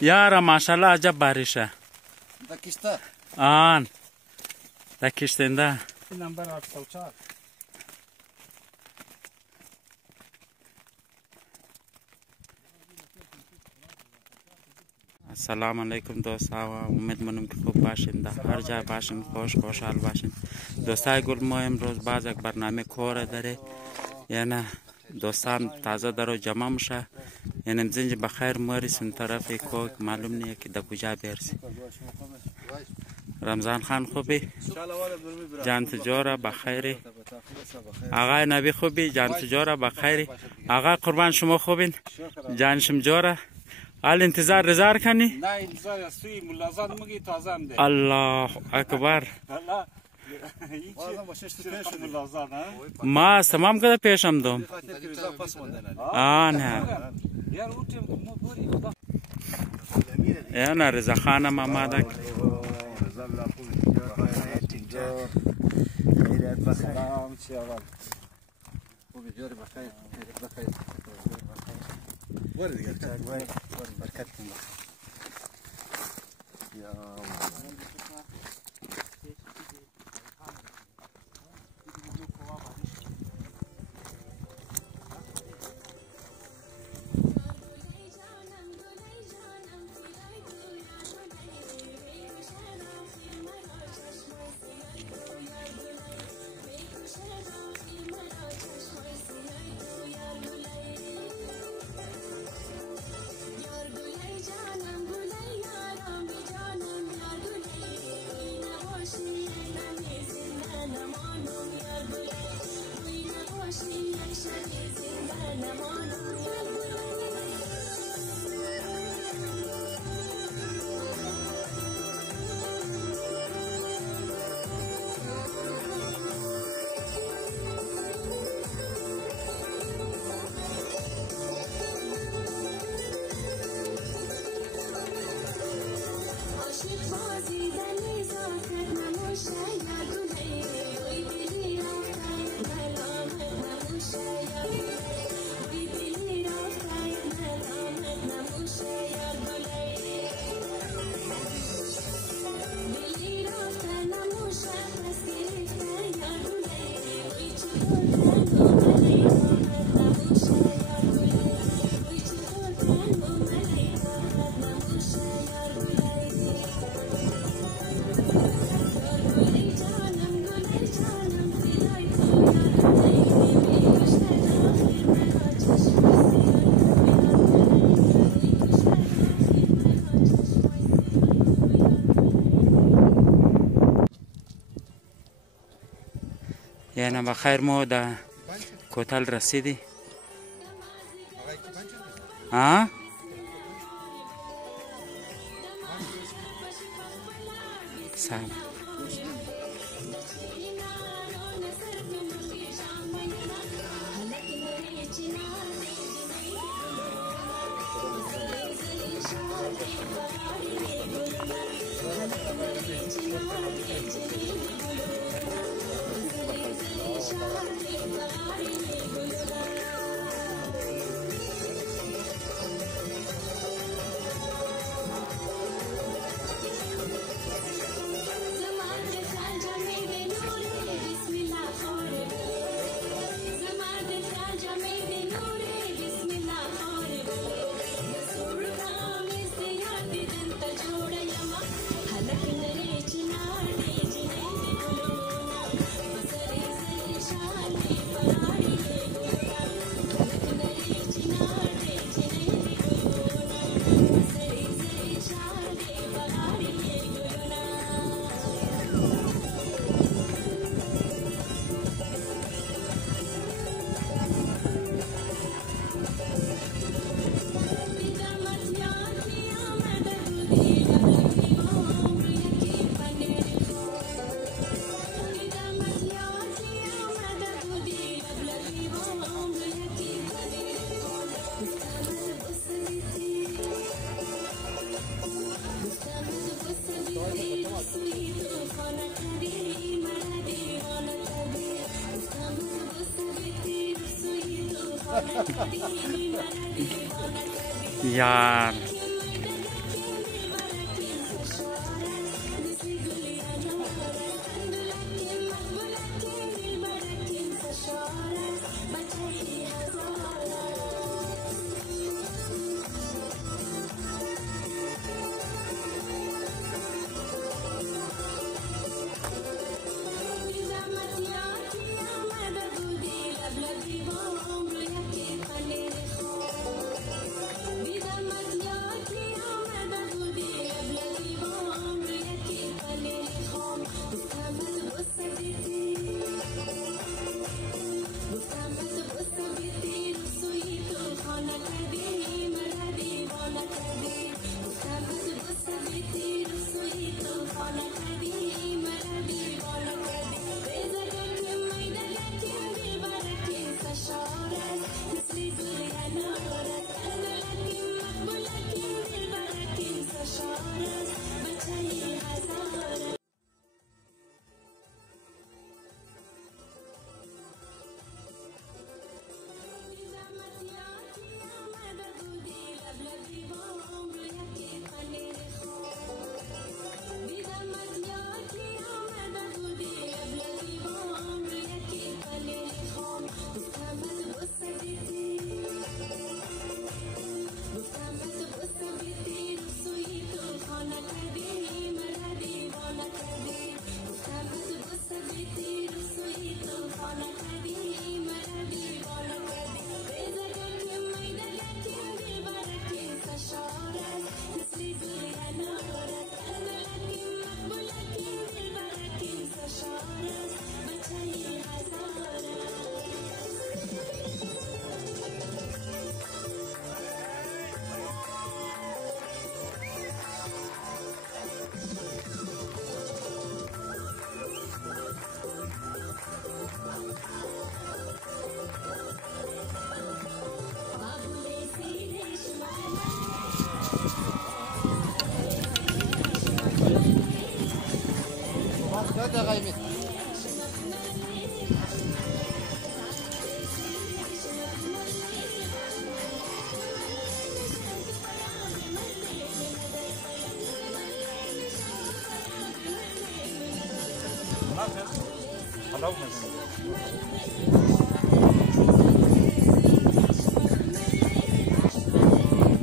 یارا ماشاءالله عجب باریشه آن در کشتنده نمبر 804 السلام علیکم دوستا، امید منم که خوب باشین، در هر جای باشین خوشحال باشین. دوستای گل، ما امروز باز یک برنامه کار داره، یعنی دوستان تازه درو جمع میشه، یعنی زنج بخیر مریسون طرف کوک معلوم نیه که در کجا برسی. رمضان خان خوبی؟ جان تجارا بخیری؟ آقای نبی خوبی؟ جان تجارا بخیری؟ آقا قربان شما خوبین؟ جان شمجارا؟ حال انتظار رزار کنی؟ نه انتظار استوی ملازم مگی تازه هم ده. الله اکبر. ما تمام کده پیشم دوم. آنها. اینا رضا خانم آماده. ورد قلت بركتكم يا یعنی بخیر ما در کوتل رسیدی؟ ها؟ سلام. यार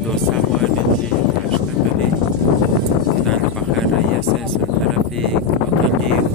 دوستان باید چی داشته کلی خدای بخیر رئیس ترافیک اتولی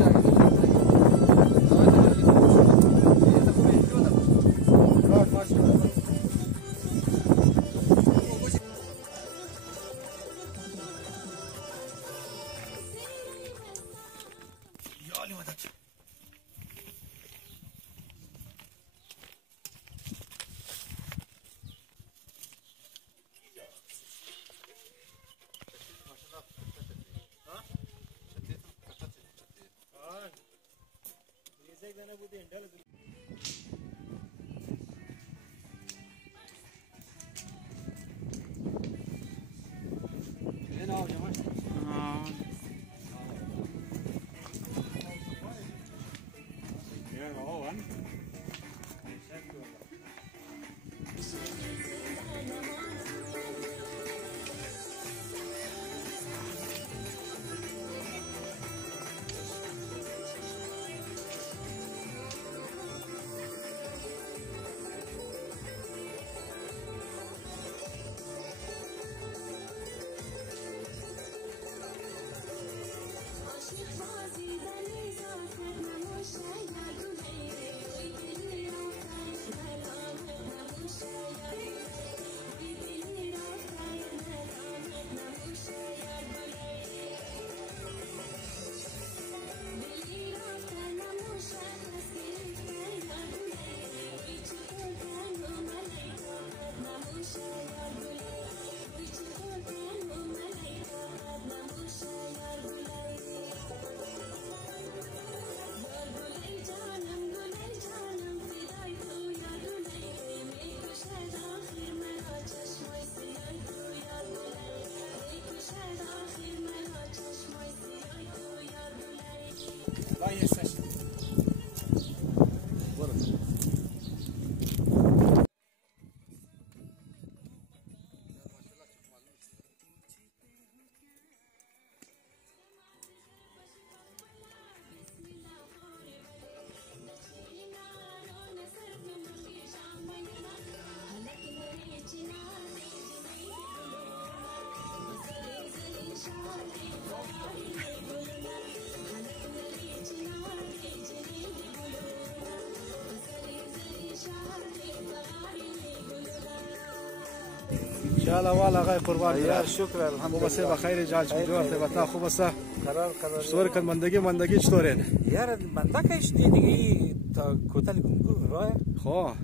چالا والا غای قربان یار شکر الحمدلله بس بخیر جان چطور بتا خوب است قرار چطور کن مندگی چطوره یار بنده کش دیگه تا کوتل گنگو راه خو آره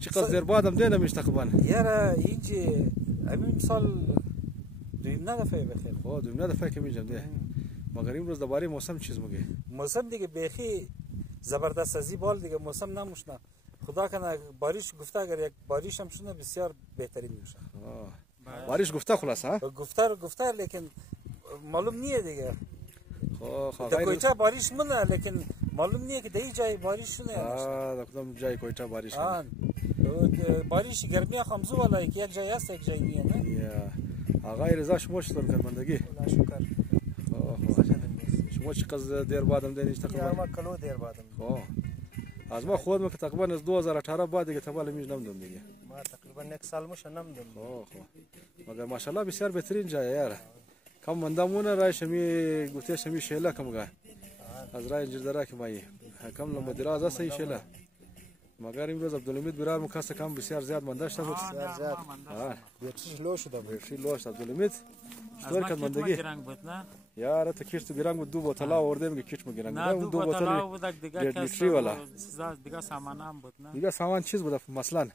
چقدر زیر بادم دیدم مستقبل یار اینجی همین سال دویم ندفعه بخیر خو دویم ندفعه که میجم ده مگر امروز درباره موسم چیز میگه موسم دیگه بیخی زبردست ازی بال دیگه موسم نموشنه خدا کنه بارش گفته اگر یک بارش هم شونه بسیار بهترین میشه بارش گفته خلاص ها گفته لیکن معلوم نیه دیگه خو در کویتا بارش مونه لیکن معلوم نیه که در این جای بارش شونه در کدام جای کویتا بارش بارش گرمی خمزو والا یک جای هست یک جای نیه نه آقای رضا شما چطور کن مندگی شکر شما چقدر دیر بعدم دینیش تقریبا ما کلو دیر بعدم خو از ما خودم که تقریبا از 2018 بعد دیگه تبال میج نمیدونم دیگه ما تقریبا یک سال مش نمیدونم خو مگر ماشاءالله بسیار بهترین جای یار کم مندمونه رای شمی گوته شمی شیلا کم گه از رای جردرا که مایی کم لمبه دراز است شیلا مگر امروز عبدالحمید برار مکاس کم بسیار زیاد منداشت بود بسیار زیاد بیتش لو شده بیتش لو شد عبدالحمید چطور کد مندگی یار تا کیش تو بیرنگ بود 2 بوتل آورده میگه کیش میگیرن نه 2 بوتل بود دیگه لیتری والا دیگه سامان هم بود نه دیگه سامان چیز بود مثلا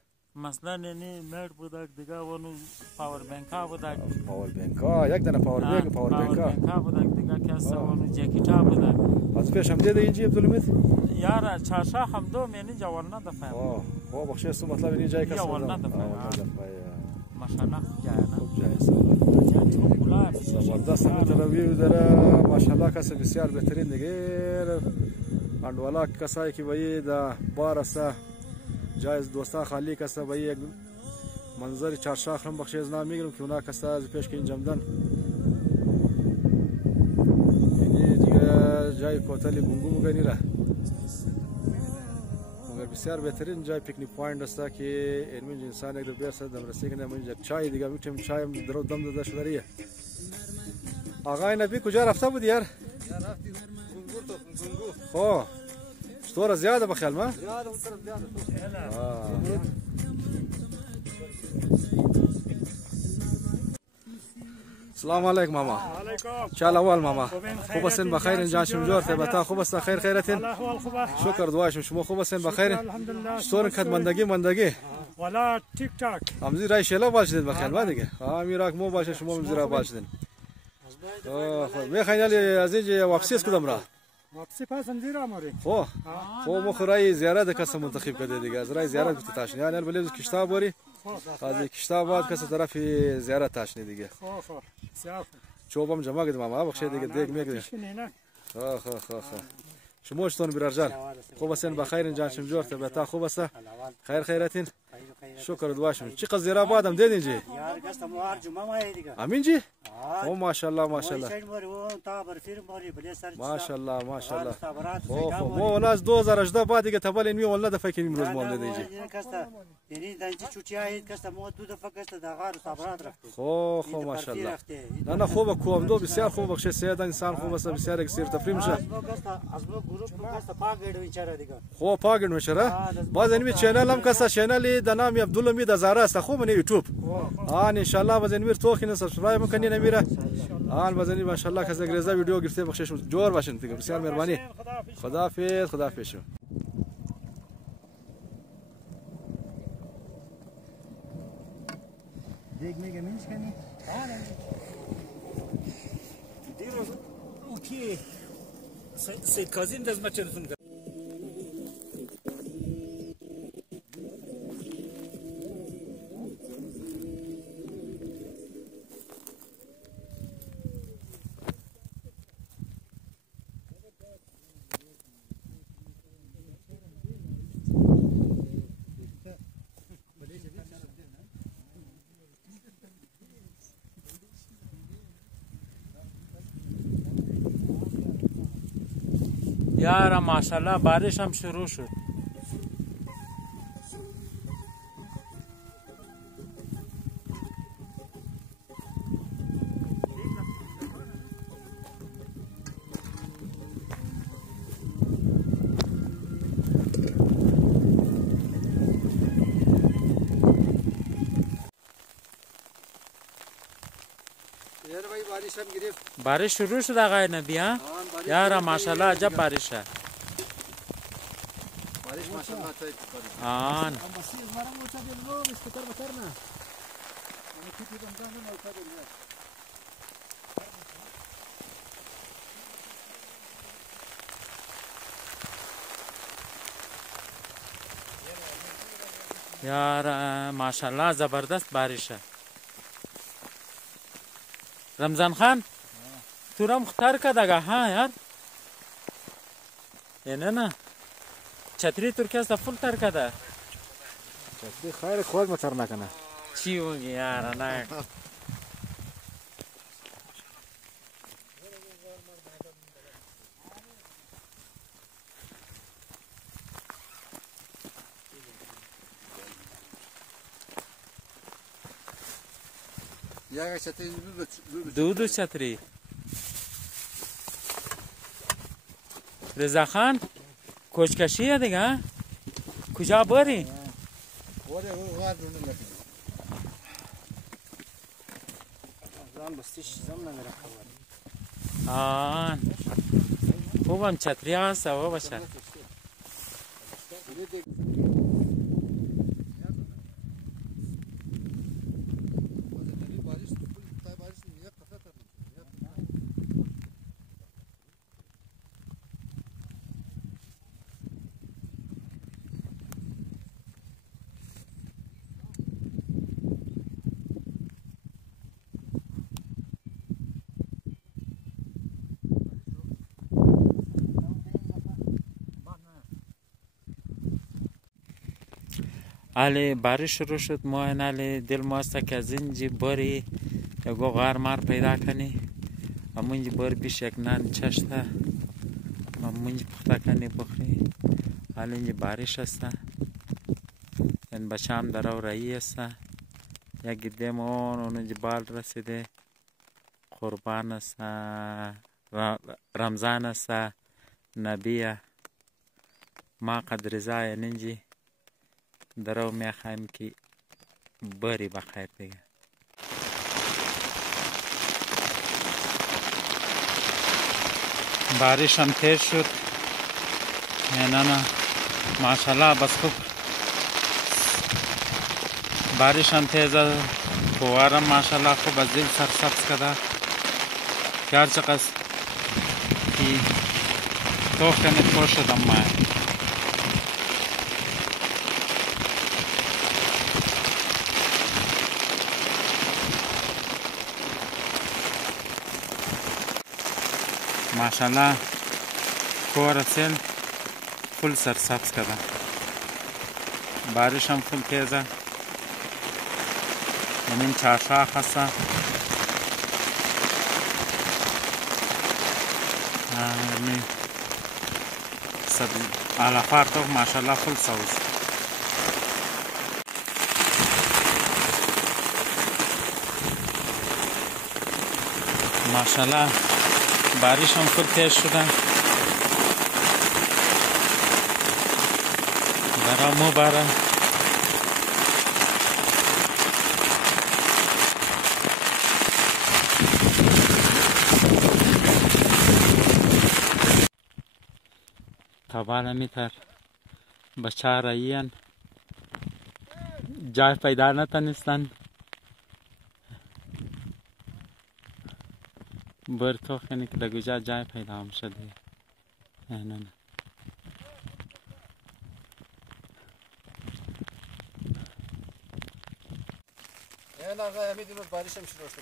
یعنی مرد بود دیگه اونو پاور بانک ها بود پاور بانک ها یک دونه پاور بانک ها بود دیگه کس اونو جکیت ها بود از پیش هم دیده اینجی عبدالحمید یار چاشا هم دو یعنی جوان ندفعه او بخشه سو مطلب اینی جای کس جوان ندفعه ماشاءالله خوب جای زبردست تلویو داره ماشاءالله کس بسیار بهترین دیگه اندوالا کسایی که بایی دا بار است جایز دوستا خالی کسا بایی یک منظر چارشاخ هم بخشی از نام میگیرم که اونا کسا از پیش که اینجام دن اینی دیگه جای کوتالی گونگو مگنی را مگر بسیار بهترین جای پیکنیک پوینت است که اینجا انسان یک دو بیر سر دم رسی کنه منجا چای دیگه میتونم چای درو دم داده شده ریه آقای نبی کجا رفته بود یار رفتی گونگو تو گونگو خو چطور زیاده بخیال ما زیاده اون طرف زیاده السلام علیکم ماما چال اول ماما خوب هستین بخیر جان شمجور تبتا خوب است خیر خیرتین شکر دعایشم شما خوب هستین بخیر چطور مندگی والا تیک تاک امزی رای شلا بالشدین بخیر ما دیگه میراک مو باشه شما امزی را بالشدین میخواین از اینجا واپسی کدام را واپسی پس انجیر آماری خو مخرای زیارت کس منتخب کرده دیگه از رای زیارت گفت تاشنی یعنی بلیز کشتا باری از کشتا بعد کس طرف زیارت تاشنی دیگه چوبم جمع کردم ما بخشه دیگه دیگ میگه خو شما چطور برار جان خوب هستین بخیر جان شمجور تبتا خوب است خیر خیرتین شکر دعاشم چقدر زیرا بادم دیدین جی یار گست موار جمعه مای دیگه امین جی او ماشاءالله ماشاءالله مو ولاز 2018 بعد دیگه تبال می ولا دفعه که امروز مونده دیجی یعنی دنجی چوچی کست مو دو دفعه کست دغار صبرات رفته خو ماشاءالله نه خوب کوم دو بسیار خوب بخش سیاد انسان خوب است بسیار اکثر تفریم میشه از ما گروپ کست پاگړ بیچاره دیگه خو پاگړ میشه باز انمی چینل هم کس چینل د نام عبدالحمید زهرا است خو من یوټیوب ان شاء الله باز انمیر تو خینه سبسکرایب میکنین امیره ان باز انمیر ماشاءالله کس انگریزا ویدیو گرفته بخشش جور باشین دیگه بسیار مهربانی خداحافظ شو دیگ میگه منش کنی دیروز اوکی سید کاظم دز مچرتون یار ماشاءالله بارش هم شروع شد بارش هم گرفت. بارش شروع شد آقای نبی ها؟ یارا ماشاءالله عجب باریشه. بارش ماشاءالله تایید کرد. آن. بسی از مرا موچا دیلو استکار بکرنا. من کیتی رمضان رو موچا دیلو. یار ماشاءالله زبردست باریشه. رمضان خان تو رم خطر کداگه ها یار. نه نه. چتری ترکیه است فول تر کده. چتری خیر خود متر نکنه. چی ہوگی یار نه. یا چتری دو چتری. رضا خان کوچکشیه دیگه کجا بری؟ وره غار دونه لکه. زن بستیش زم نمیره خبر. آن خوبم چتری هست هوا باشه. علی بارش شروع شد ما علی دل ماست که از اینجی باری یکو غار مار پیدا کنی امونجی بار بیش یک نان چشته امونجی پخته کنی بخوری علی اینجی بارش است این بچم در او رایی است یک گدیم اون جبال رسیده قربان است رمضان است نبیه ما قد رضای ننجی درو میخوایم که باری بخیر دیگه. بارش هم تیز شد نه ماشاءالله بس خوب بارش هم تیز فوارم ماشاءالله خوب از دل سرسبز کده یار چقدر که توخ کنید خوش شدم ما ماشاءالله کور سیل فل سرسبز کده بارش هم فل تیزه این چارشاخ هسته علافار تو ماشاءالله فل سوز ماشاءالله بارش هم فل تیز شده برا مبارا تباله میتر بچه رایین جای پیدا نتنستن بر تو خیلی که دگوجه جای پیدا هم شده نه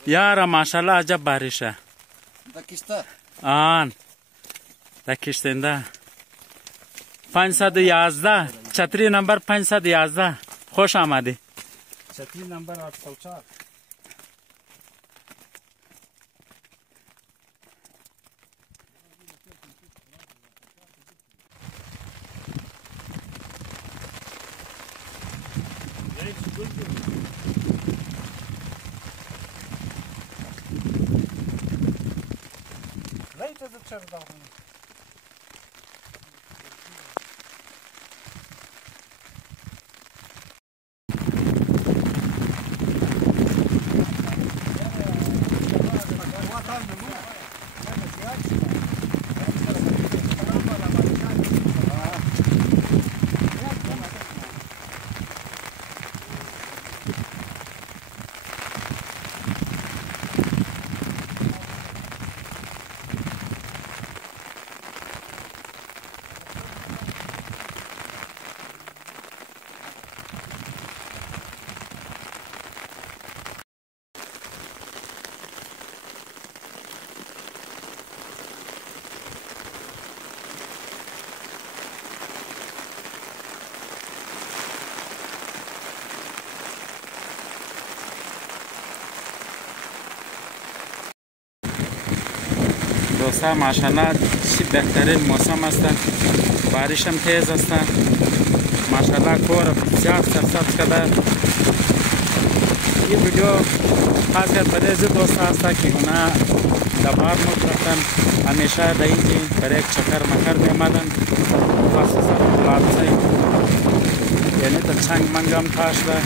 یارا ماشاءالله عجب باریشه دکشته آن دکشتنده 511 چتری نمبر 511 خوش آمدی چتری نمبر 804 Lejte do czerwony. دوستا ماشاءالله چی بهترین موسم است. بارش هم تیز است. ماشاءالله کور بسیار سرسبز کرده. این ویدیو خاص کرد برای دوست است که اونا دبار رفتن همیشه در اینجا برای یک چکر مکر میامدن، خصوصا لابسه یعنی تا چنگ منگم کاشته.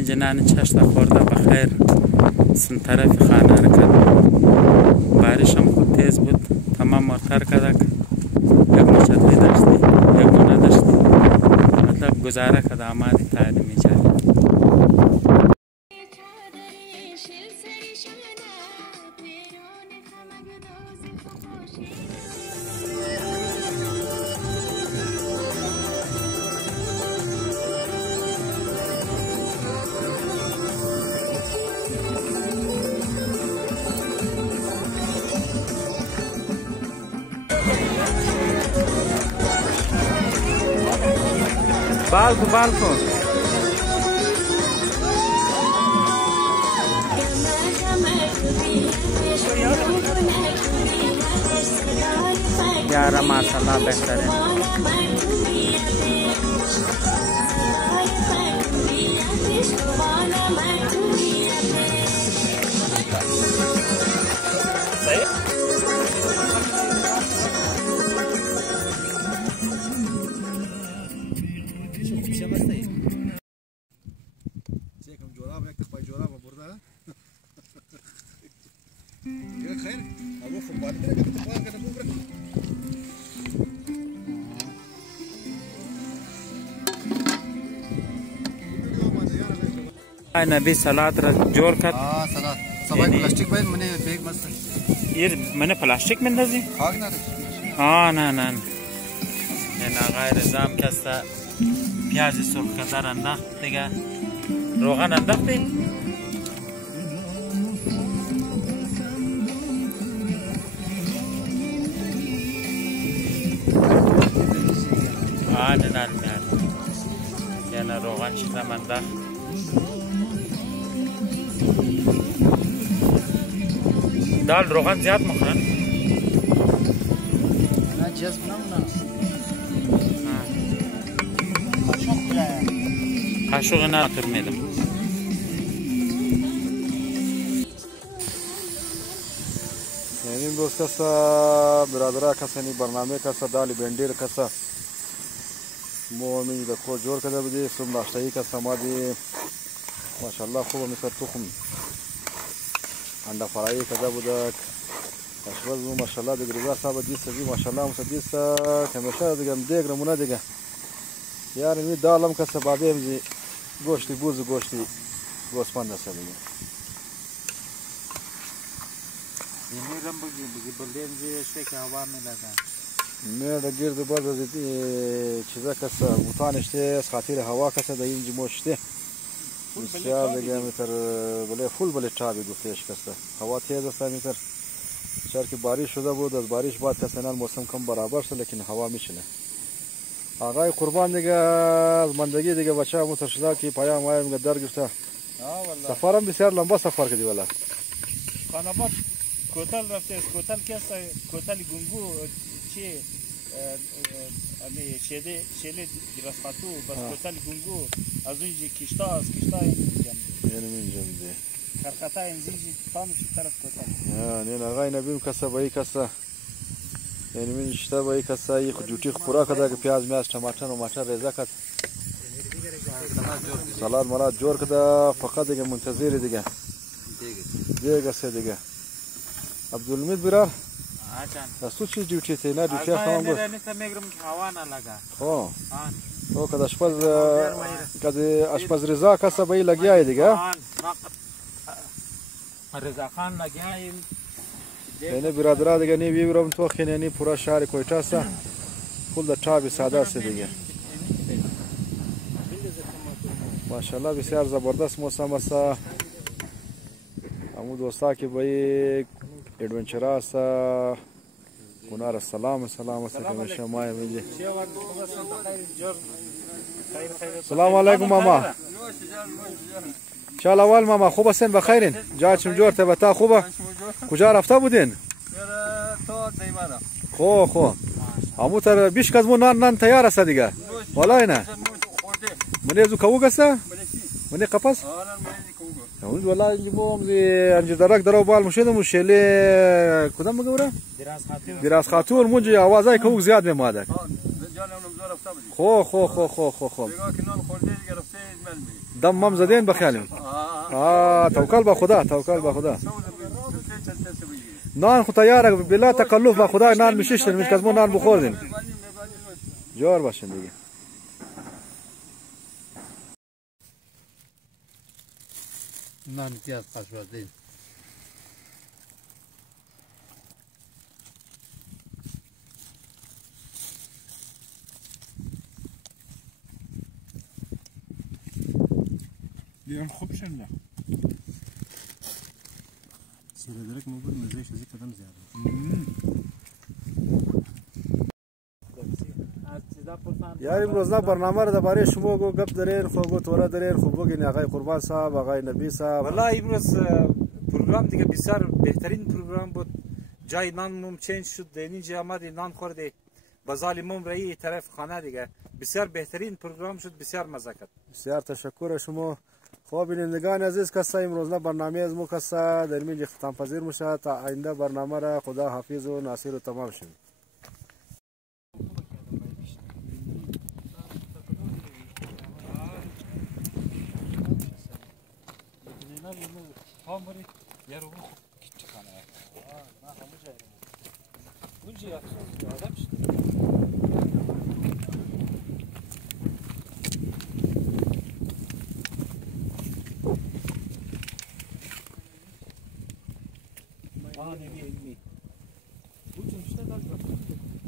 جنان چشت خورده بخیر سن طرف خانه حرکت. بارش هم خود تیز بود، تمام مرتر کدک. یک مچتری داشتی، یک مونه داشتی، مطلب گزاره کد آمادی تعلیمی جایی. بالکو بالکو यार माशाल्लाह बेहतर है। नबी सलाद जोर कर सलाद सबाई प्लास्टिक बाई मने बैग मस्त ये मैंने प्लास्टिक में दजी हां ना हाँ ना ना ना غیر نظام کسته پیاز سرخ کدر انداخت دیگه روغن انداختی نه نه یعنی روغن شدم انداخت دال روغن زیاد مخورن نه جذب نمونه قاشق نه تر میدم یعنی دوست کسا برادرها کسا نی برنامه کسا دالی بندیر کسا مو می د خو جوړ کده بده سم ناشتایی کسا ما دی ماشاءالله خوب مثل تخم انده فرایی کده بودک اشباز مو ماشاءالله د گریزا صاحب دی سجی ماشاءالله مسدیس کمشه دیگم دیگ نمونه دیگه یعنی می دالم کسا بابیم زی گوشتی بوز گوشتی گوسپند است دیگه یعنی رم بگی بلدیم زی شک هوا میلادن میره گرد باز از چیزا کسا بوتانشته از خاطر هوا کسا دا اینجی موشته بسیار دیگه میتر بله فول بله چابی گفتهش کسا هوا تیز است میتر شهر که بارش شده بود از بارش بعد کسا نال موسم کم برابر شد لیکن هوا میشنه آقای قربان دیگه از مندگی دیگه بچه همو ترشده که پایام آیا میگه در گرفته سفرم بسیار لنبا سفر کردی والا خاناباد کوتل رفته از کوتل کسا کوتل گونگو چی امی شیله رفاتو بس کوتل گونگو از اونجا کشتا از کشتا اینجا میده کرخطا اینجا تامش طرف کوتل نه آقای نبیم کسا با ای کسا یعنی من اشتا با ای کسا ای جوتی خورا کده که پیاز میاز ټماټر و ماټر ریزه کد سلاد مراد جور کده فقط دیگه منتظر دیگه دیگه سه دیگه عبدالمید برار از تو چی دیوتی تی نه دیوتی خواهم بود خب تو که اشپز رضا کسا به این لگیه دیگه رضا خان لگیه یعنی برادرها دیگه نی بیرم تو خینی پورا شهر کویتا است کل در چای ساده است دیگه ماشاءالله بسیار زبردست موسم است همون دوستا که به ادونچر است اونا را سلام است که میشه ما میگه سلام علیکم ماما چال اول ماما خوب هستین بخیرین جاتشون جور تا خوبه کجا رفته بودین خو همو تر بیش کز نان تیار است دیگه والله نه منی زو کوگ است منی قفس اون والله اینجا انج درک درو بال مشیدم مشله کدام مگوره دراز خاتون مونجی آوازای کوگ زیاد میماده خو دم مم زدین بخیالیم توکل به خدا نان خو تیاره بلا تکلف با خدا نان میششتن میش کز ما نان بخوردیم جوار باشین دیگه نان تیاز پاشوردین بیان خوب شنده سیره درک موجود مزهش از کدام زیاده یار امروز نه برنامه را درباره شما گو گپ درین خو گو تورا درین خو بگین آقای قربان صاحب آقای نبی صاحب والله امروز پروگرام دیگه بسیار بهترین پروگرام بود جای نان چنج شد اینجا آمد نان خوردی بازال مم رایی طرف خانه دیگه بسیار بهترین پروگرام شد بسیار مزه کرد بسیار تشکر شما خب بینندگان عزیز کسا امروز برنامه از مو کسا در اینجا اختتام پذیر میشه تا آینده برنامه را خدا حافظ و ناصر و تمام شد Bu cümle